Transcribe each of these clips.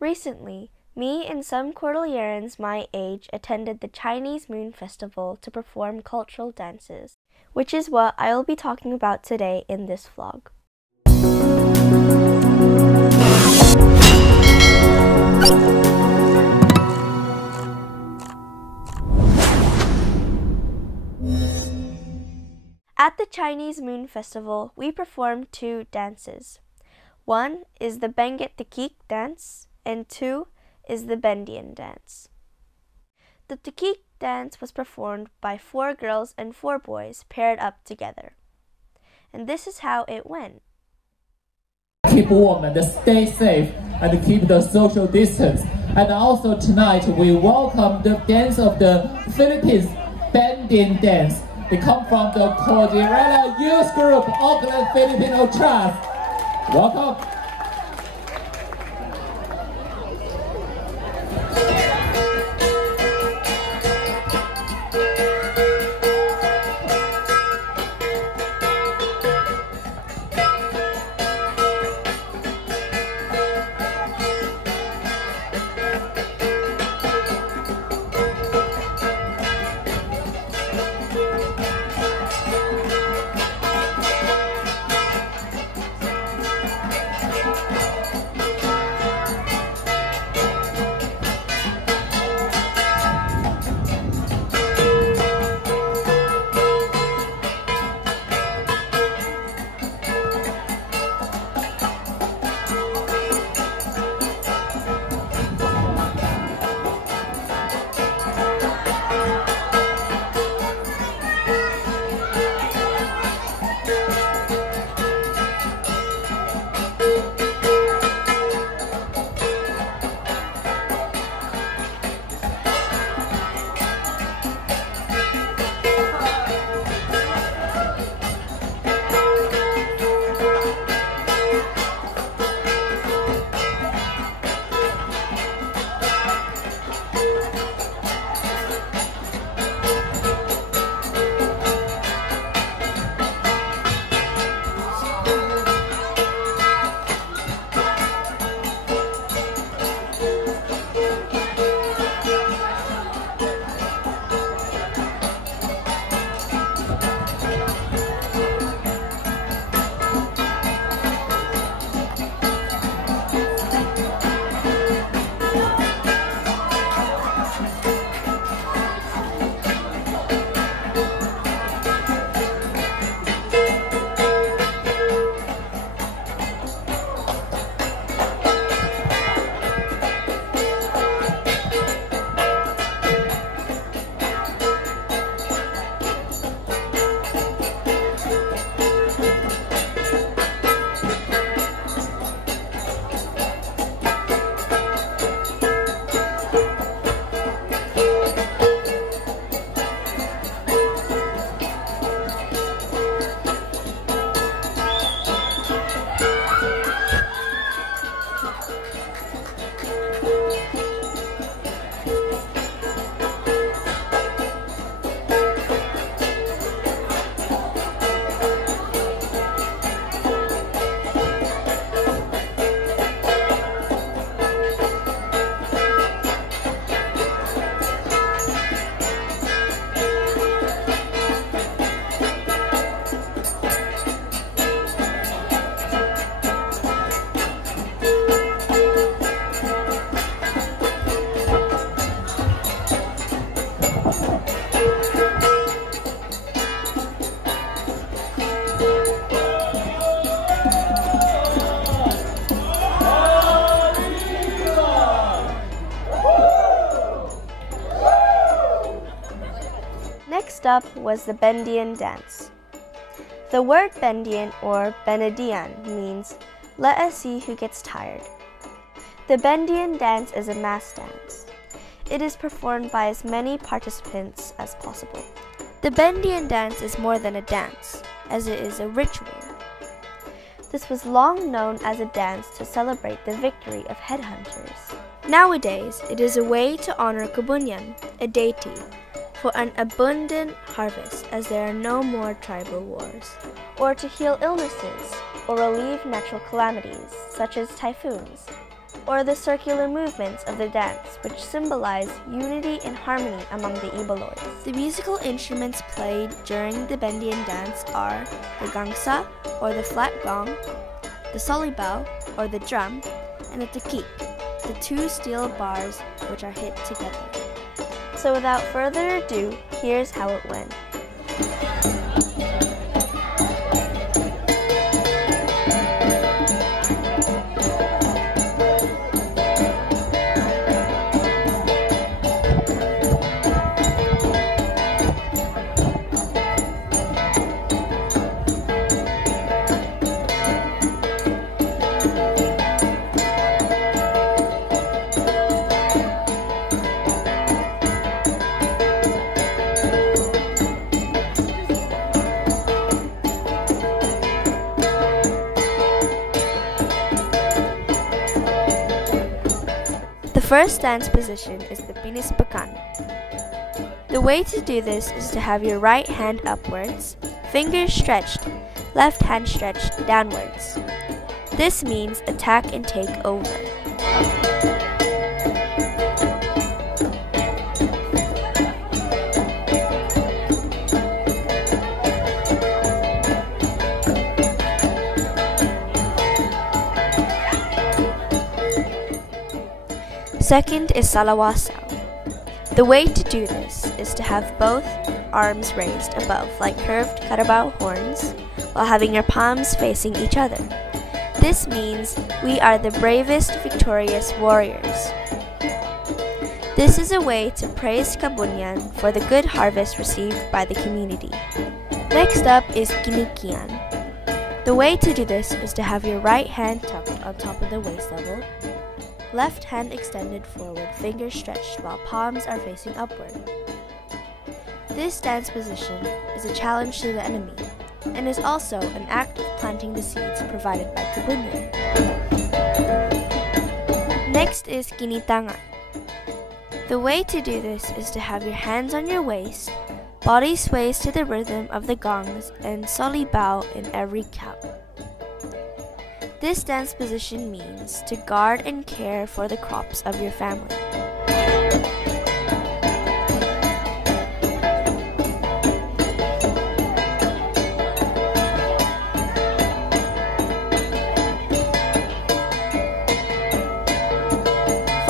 Recently, me and some Cordillerans my age attended the Chinese Moon Festival to perform cultural dances, which is what I will be talking about today in this vlog. At the Chinese Moon Festival, we performed two dances. One is the Benguet Takik dance, and two is the Bendian dance. The Takik dance was performed by 4 girls and 4 boys paired up together. And this is how it went. Keep warm and stay safe and keep the social distance. And also tonight we welcome the dance of the Philippines Bendian dance. They come from the Cordilleran Youth Group, Auckland, Filipino Trust. Welcome. Next up was the Bendian dance. The word Bendian or Bendiyan means, "Let us see who gets tired." The Bendian dance is a mass dance. It is performed by as many participants as possible. The Bendian dance is more than a dance, as it is a ritual. This was long known as a dance to celebrate the victory of headhunters. Nowadays, it is a way to honor Kabunyan, a deity, for an abundant harvest as there are no more tribal wars, or to heal illnesses or relieve natural calamities such as typhoons. or the circular movements of the dance, which symbolize unity and harmony among the Ibaloids. The musical instruments played during the Bendian dance are the gangsa, or the flat gong, the solibao, or the drum, and the takik, the two steel bars which are hit together. So without further ado, here's how it went. The first dance position is the pinispakan. The way to do this is to have your right hand upwards, fingers stretched, left hand stretched downwards. This means attack and take over. Second is salawasaw. The way to do this is to have both arms raised above like curved carabao horns while having your palms facing each other. This means we are the bravest, victorious warriors. This is a way to praise Kabunyan for the good harvest received by the community. Next up is kinikian. The way to do this is to have your right hand tucked on top of the waist level, left hand extended forward, fingers stretched while palms are facing upward. This dance position is a challenge to the enemy and is also an act of planting the seeds provided by Kabunyan. Next is ginitangan. The way to do this is to have your hands on your waist, body sways to the rhythm of the gongs, and solibao in every count. This dance position means to guard and care for the crops of your family.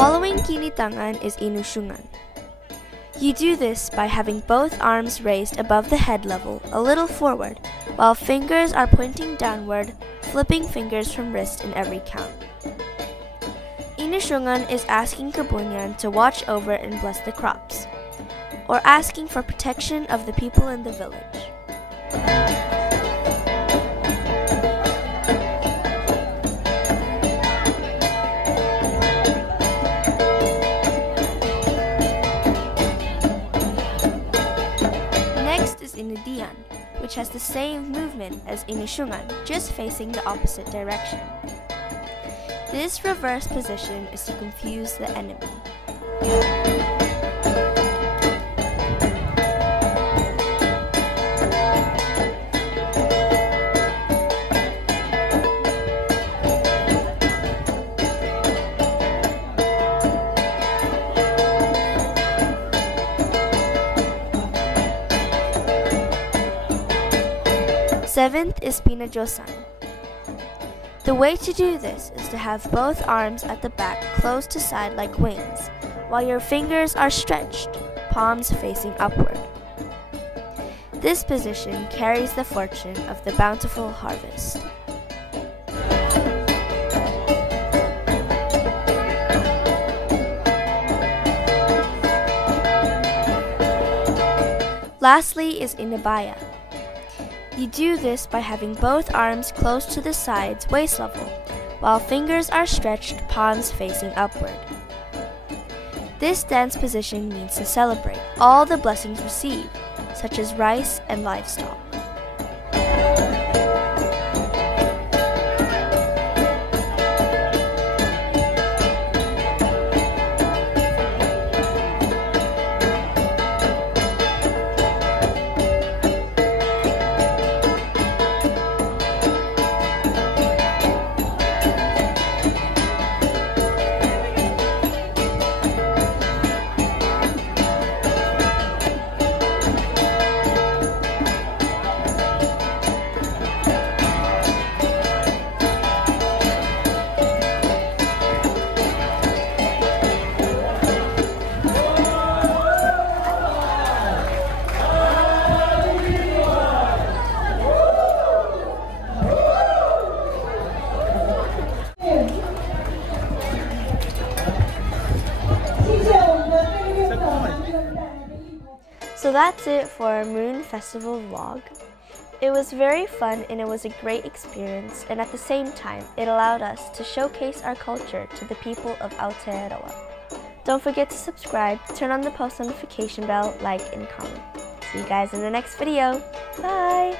Following kinitangan is inusyungan. You do this by having both arms raised above the head level, a little forward, while fingers are pointing downward, flipping fingers from wrist in every count. Inusyungan is asking Kabunyan to watch over and bless the crops, or asking for protection of the people in the village. Bendiyan, which has the same movement as inusyungan, just facing the opposite direction. This reverse position is to confuse the enemy. Seventh is pinajosan. The way to do this is to have both arms at the back close to side like wings, while your fingers are stretched, palms facing upward. This position carries the fortune of the bountiful harvest. Lastly is inabaya. You do this by having both arms close to the sides, waist level, while fingers are stretched, palms facing upward. This dance position means to celebrate all the blessings received, such as rice and livestock. So that's it for our Moon Festival vlog. It was very fun and it was a great experience, and at the same time, it allowed us to showcase our culture to the people of Aotearoa. Don't forget to subscribe, turn on the post notification bell, like, and comment. See you guys in the next video. Bye!